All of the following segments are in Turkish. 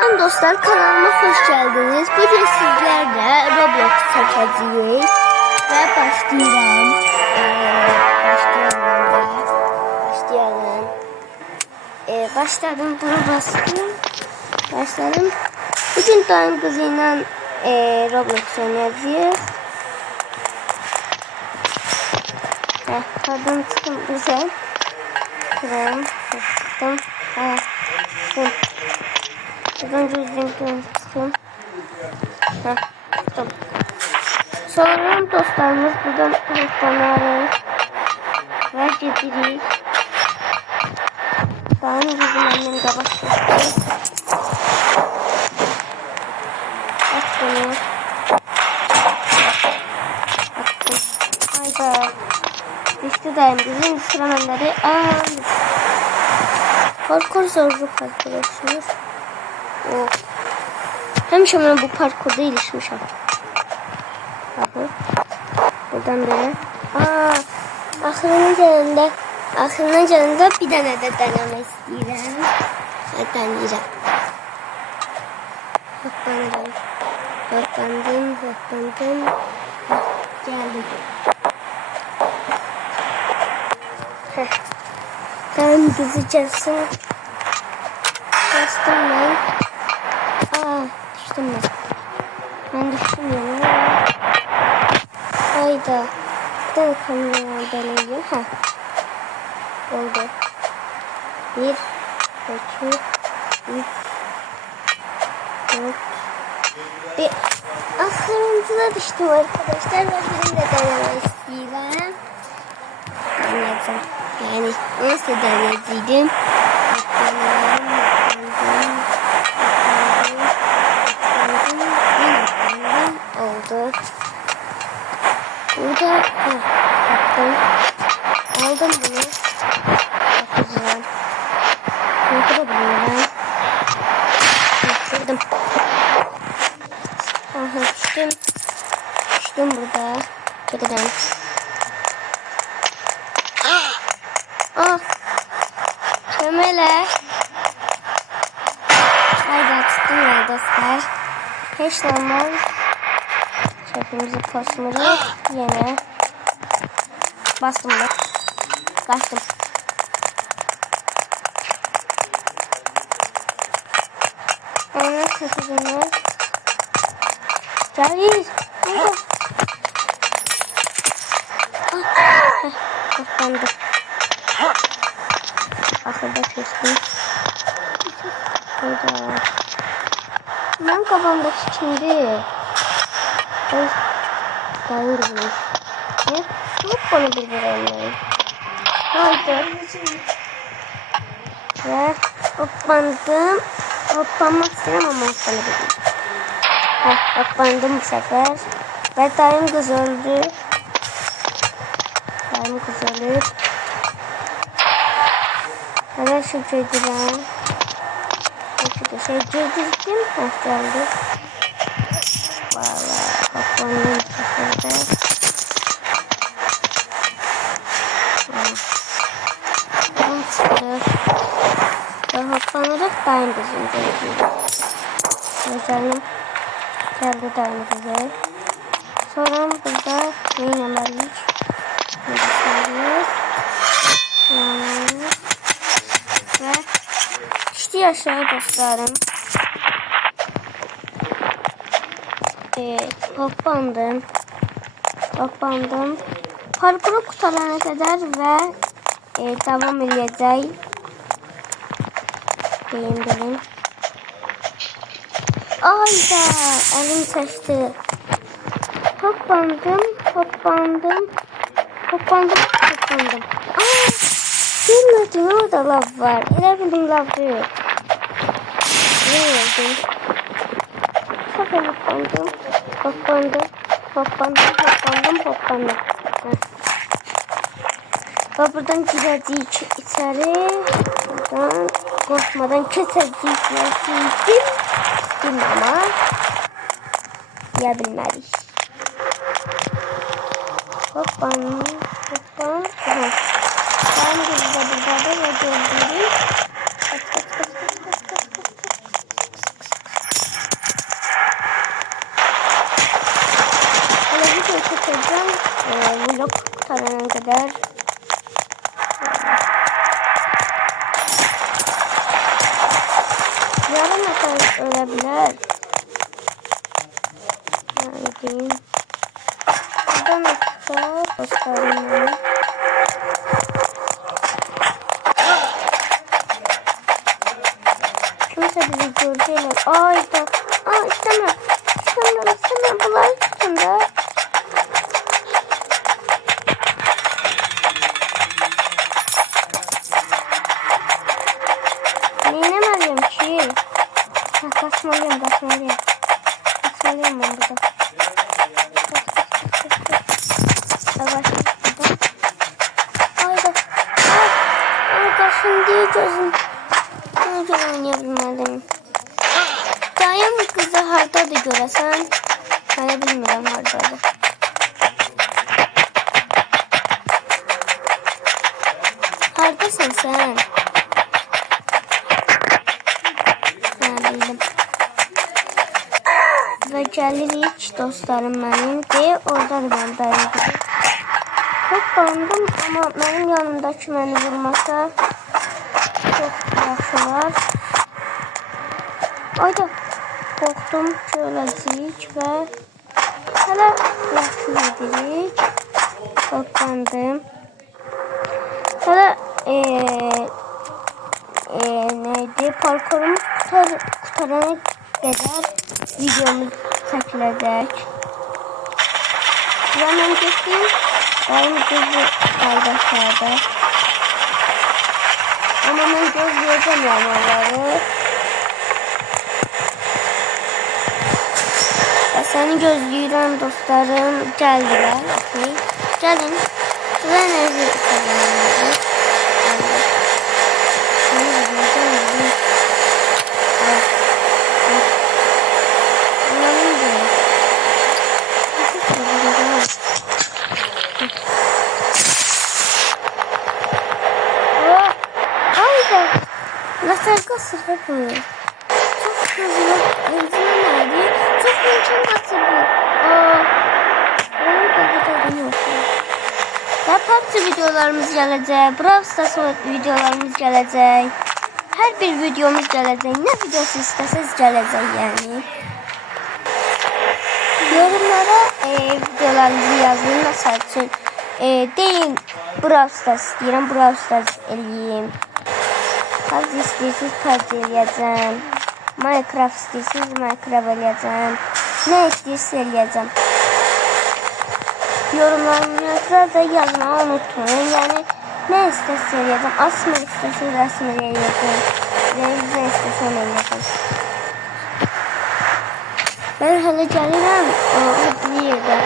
Dostlar, kanalıma hoş geldiniz. Bugün sizlerle Roblox çekeceğiz ve başlayalım. Başladım. Bunu bastım. Başladım. Bugün dayım kızıyla Roblox oynayacağız. Pardon, çıktım güzel. Kırım, çıktım. Çıktım. Buradan gözlüğümden çıktım. Çıktım. Sonra dostlarımız buradan hoşlanarız. Ve gedirik. Daha bizim annem kabak çıktı. Aç bunu. Açtım. Hayda. Düştü dayım bizim sıramenleri. Parkur zorluk arkadaşlar. Hemşe ben bu parkurda ilişmişim. Buradan böyle. Axırının yanında bir tane de deneme istəyirəm. Deneyeceğim. Hoppandım. Geldim. Ben gizleyeceksin. Bastım ben. Düştüm ben. Ben düştüm ya. Hayda. Bir tane kamera deneyeyim. Oldu. 1, 2, 3, 4, 1. Aslında düştüm arkadaşlar. Ben benim de deneme isteyeceğim. Deneyeceğim. Yani nasıl deneyeceğim? Oldu. Burada yaptım. Aldım bunu. Bakacağım. Ne kadar biliyorum. Yaptırdım. Düştüm burada. Çekeceğim. Kömele. Haydi açtım ya dostlar. Hiç normal. Çöpümüzü kosmuruk. Yine. Bastım da. Kaçtım. Onu çöpümüz. Gel. Kıskandım. Akılda kestim. Hayda. Ben kafamdaki şimdi. Ben gibi. Ne? Yok bana bir verenler. Hayda. Ve hoppandım. Hoppanmak istedim ama hoppanabildim. Hoppandım bu sefer. Ve dayım kız öldü. Dayım kız ölür. Hemen şu cediren. Cedirdim. Geldi. Valla hoppandım bu sefer. Ve hoplanarak dayım kızını cedirim. Güzelim. Geldi dayım kızı. Sonra burada yine varmış. Ve işte aşağı dostlarım. Hoppandım. Parkuru kurtarana kadar ve devam edeceğim. Benim. Ayda elim saçtı. Hoppandım. Bilmedim, orada lav var. Elə bildim lav yok. Bilmedim. Sonra hoppandım. Ve buradan girəcəyik içeri. Buradan korkmadan keçəcəyik. Nasıl ama yabilmədik. Hoppan. Ben de burada ve gördüğüm nasıl ölebilir? Haydi. Buradan da çıkar dostlarım. Kimse bizi gördüler. Ayda. İstemem. İstemem. Bunları tutun da. Neyinemeliyim ki? Kaçmalıyım. Kaçmalıyım ben burada. Ayda. Kaçın diye gözüm. Neden oynayabilmedim? Dayan kızı hardadır görəsən? Hələ bilmirəm hardadır. Hardasın sən? Bildim. Və gəlirik dostlarım mənim deyə oradadır mən dayan kızı. Hoppandım amma mənim yanımdakı məni vurmasa çox yaxşı olar. Ayda korktum şöylecik ve hala yaxşı edirik. Hoppandım. Hala neydi? Parkurumuz kurtarana kadar videomuz çekilecek. Zaman geçtim. Aynı gözü kaldı aşağıda. Ama ben gözleyeceğim yani onları. Seni gözləyirəm dostlarım. Gəldilər. Okay. Gəlin. Sizə enerji kazanırıq. Ayda. Nasıl kasırda bu? Çok hızlı. Hızlı nerede? Çok mümkün kasırda. Benim paketlerim yok. Ve PUBG videolarımız gelecek. Brawl Stars videolarımız gelecek. Her bir videomuz gelecek. Ne videosu isterseniz gelecek yani. Yorumlara videolarınızı yazın. Nasıl için deyin Brawl Stars istedim. Brawl Stars eləyim. PUBG istiyorsanız PUBG eləyəcəm. Minecraft istiyorsanız Minecraft eləyəcəm. Ne istiyorsanız eləyəcəm. Yorumlarınızda da yazmayı unutmayın. Yani ne isterseniz eləyəcəm. Asmır isterseniz asmır eləyəcəm. Ne isterseniz eləyəcəm. Ben hala gəlirəm. Hızlı yerdən.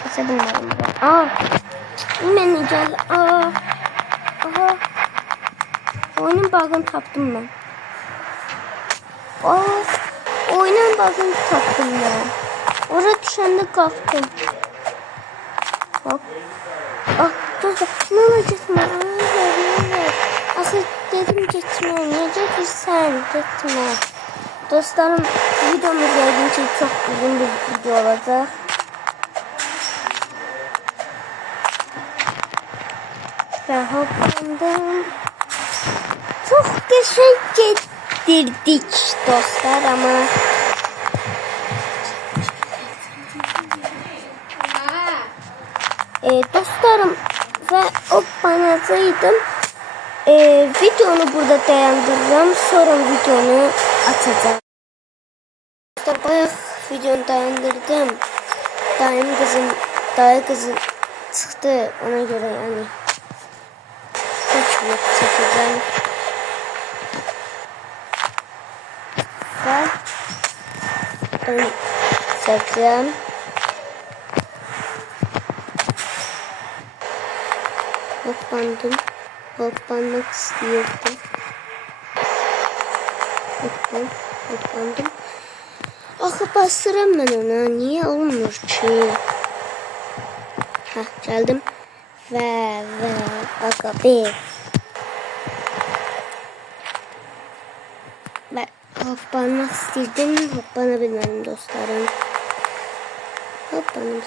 Kesə bilmirəm. Mənə gəl. Aha. Oyunun bug'ını tapdım ben. Oyunun bug'ını tapdım ben. Oraya düşende kalktım. Hop. Dostlar. Ne olacakma? Aslında dedim gitme. Niye getirsen? Gitme. Dostlarım videomuz yayın ki çok uzun bir video olacak. Ve hoppandım. Çok teşekkür ettirdik dostlar ama dostlarım ve hoppanacağım. Videonu burada dayandıracağım. Sonra videonu açacağım. Bayağı videonu dayandırdım. Dayı kızı çıktı ona göre yani. Çok çekeceğim. Ve ben çekeceğim. Hoppandım. Hoppanmak istiyordum. Hoppandım. Axı basıram ben ona. Niye olmuyor ki? Geldim. Ve agabe. Ve hoppanmak istedim. Hoppanabilmedim dostlarım. Hoppandım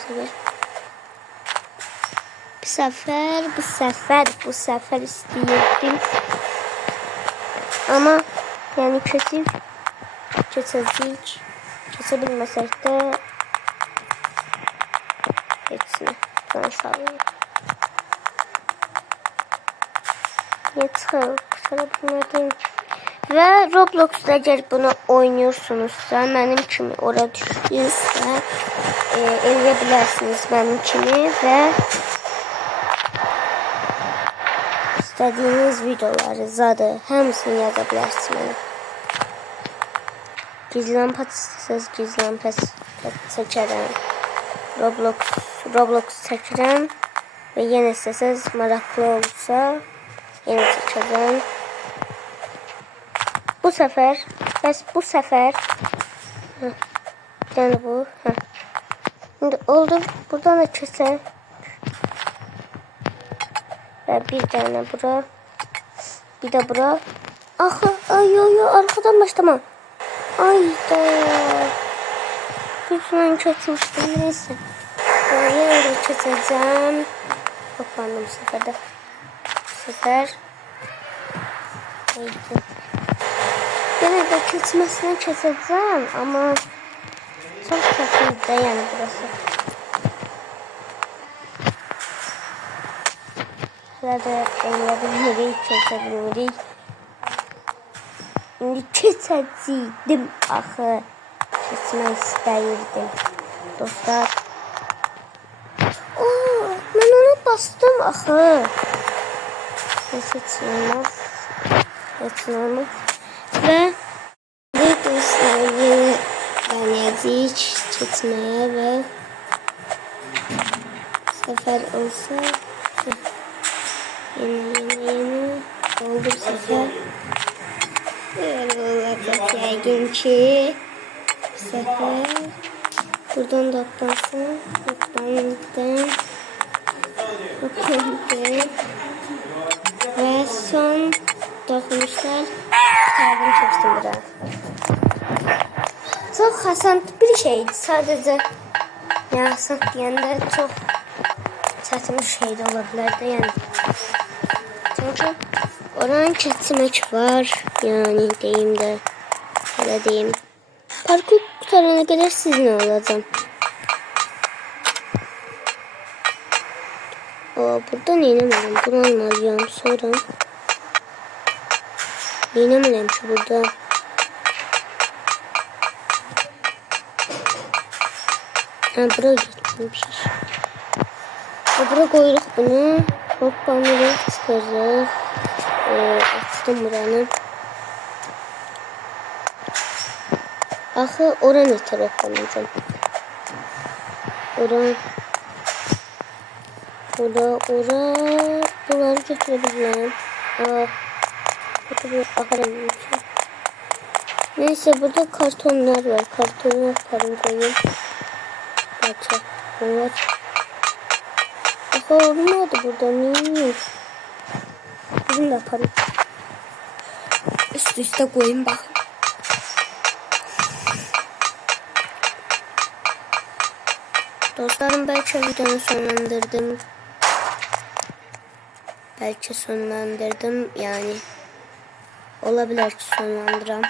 bu sefer istiyordum. Ama yani kötü Keçəcəyik. Keçə bilməsək də hepsini ben sağlayayım. Yeter, kusura bilmedim. Ve Roblox'da eğer bunu oynuyorsunuzsa, benim kimi oraya düştüyse eleyebilirsiniz benim kimi ve istediğiniz videoları zaten hamısını yazabilirsiniz. Gizlen pat isteseniz gizlen pat seçerim. Roblox seçerim ve yine isteseniz maraklı olursa yine seçerim. Bu sefer yani bu şimdi oldu, buradan da keser ve bir tane bura, bir de bura. Aha, ay arkadan başlama. Ayda güzel kesmiştim, neyse yine de keseceğim. Toplandım bu sefer de, bu sefer yine de kesmesini keseceğim ama çok sakınca yani burası. Hala da ellerim kesebilmedik. Şimdi kesecektim axı. Kesmək istəyirdim. Dostlar. Ben onu bastım axı. Seçilmez. Seçilmez. Ve dostlar yine deneyeceğiz çekmeye ve sefer olsa yeni oldu bu sefer. Olacak yaygın ki bu sefer buradan da atlansın. Atlandım. Ve son dokunuşlar kalbim çektim biraz. Çok hasan bir şeydi sadece. Ya hasan diyende çok çetin bir şey de olabilirdi yani. Çünkü oranın kesmek var. Yani diyeyim de öyle diyeyim. Parkur kurtarana kadar sizinle olacağım. Buradan inemedim. Bunu almayacağım sonra. İnemedim şu burada. Buraya gitmemişiz. Buraya koyduk bunu. Hoppa nereye çıkarız. Açtım buranı. Axı ora ne taraf olacağım. Ora. Bunları götürebilirim. Neyse burada kartonlar var. Kartonu yaparım koyayım. Parça. Bunlar. Olmadı burada. Neymiş? Bizim de yaparım. Üst üste koyayım bakın. Dostlarım belki videonu sonlandırdım. Belki sonlandırdım yani. Olabilir ki sonlandıram.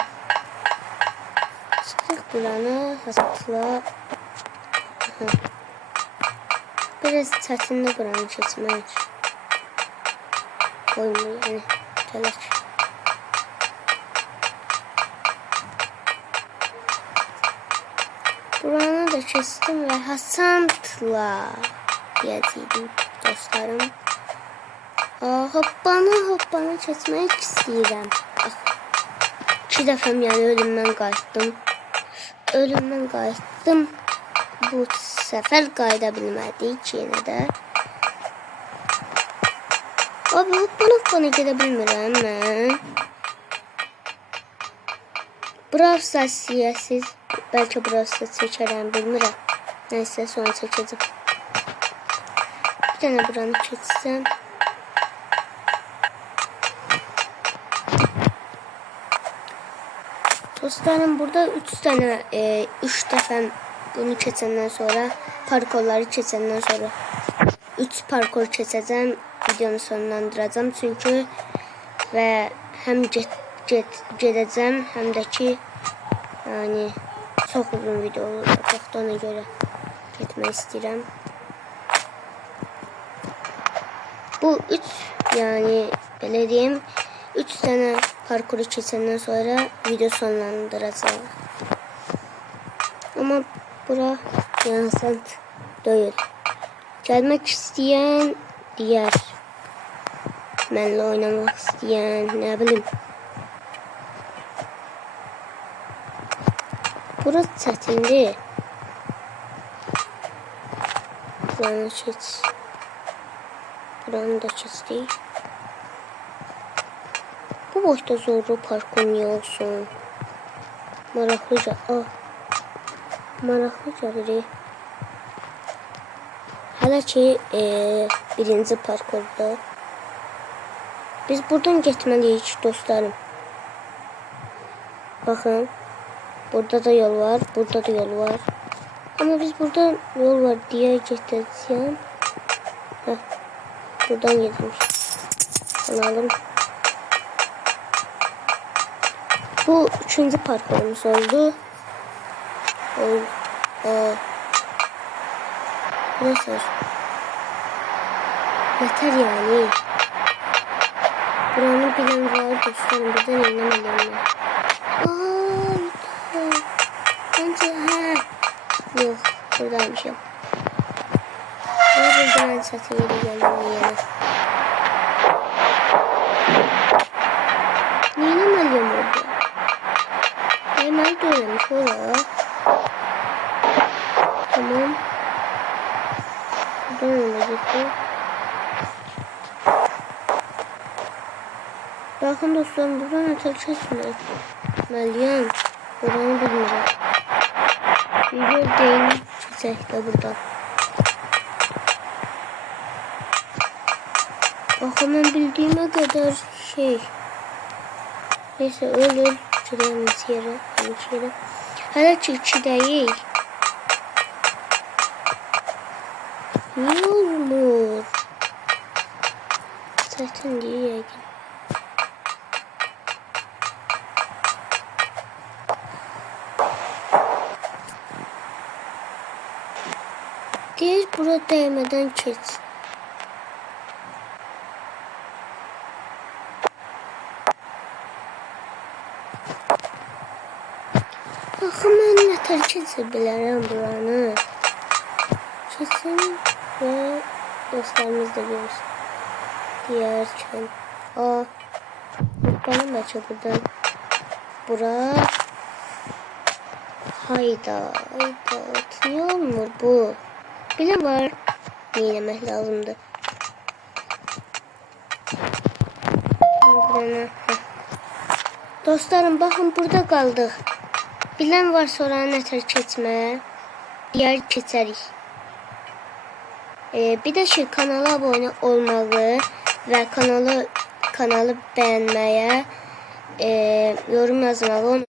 Çıktık buranı hasatla. Biraz çətinli buranı keçmək. Koymuyor yani. Telaş. Buranı da kestim ve hasantla diyəcəydim dostlarım. Hoppanı keçmək istəyirəm. 2 dəfəm yəni ölümdən qayıtdım. Bu sefer qayıda bilmədik yenə də. Abi hoppanı gedə bilmirəm mən. Brawl Stars siyasiz. Belki Brawl Stars seçərəm bilmirəm. Neyse sonra seçəcəm. Bir tane buranı keçsəm. Dostlarım burada 3 dəfə bunu keçəndən sonra parkurları keçəndən sonra 3 parkur keçəcəm, videonu sonlandıracağım çünkü ve hem gedəcəm, həm də ki Yani çok uzun video olacak. Ona göre gitmek istedim. Bu 3 yani belə deyim 3 tane parkuru keçəndən sonra video sonlandıracağım. Ama bura yani sant değil. Gelmek isteyen diğer. Benimle oynamak isteyen ne bileyim. Burası çətindi. Buranı keç. Buranı da keçdik. Bu boşda zorlu parkur niye olsun? Maraqlıca. Maraqlıca biri. Hələ ki birinci parkurda. Biz buradan getməliyik dostlarım. Bakın. Burada da yol var. Burada da yol var. Ama biz buradan yol var diye getireceğim. Buradan gitmiş. Alalım. Bu 3. parkurumuz oldu. Nasıl? Yeter yani. Buranın bilen var dostlarım. Buradan inemedim ben. Bence yok. Buradaymış yok. Buradan satın yeri geldim yine. Niye inemedim orada? Hemen dönmüş ola. Tamam. Buradan öyle gitti. Bakın dostlarım buradan öteki kesme. Meryem. Buranı bilmiyorum. Video değil. Çizek de burada. Bakın ben bildiğime kadar şey. Neyse öyle. Şurayımız yere. Hala çiçi değil. Niye olmuyor? Zaten diye gel. Diğer burada değmeden geç. Bakın ben ne tər keçə bilərəm buranı. Kesin ve dostlarımız da görsün. Diğer çöl. Bana da buradan. Bura. Hayda. Niye olmuyor bu? Bile var. Yenemek lazımdı. Dostlarım bakın burada kaldık. Bilen var sonra neter keçmeye. Diğer keçerik. Bir de şu kanala abone olmalı ve kanalı beğenmeye, yorum yazmalı.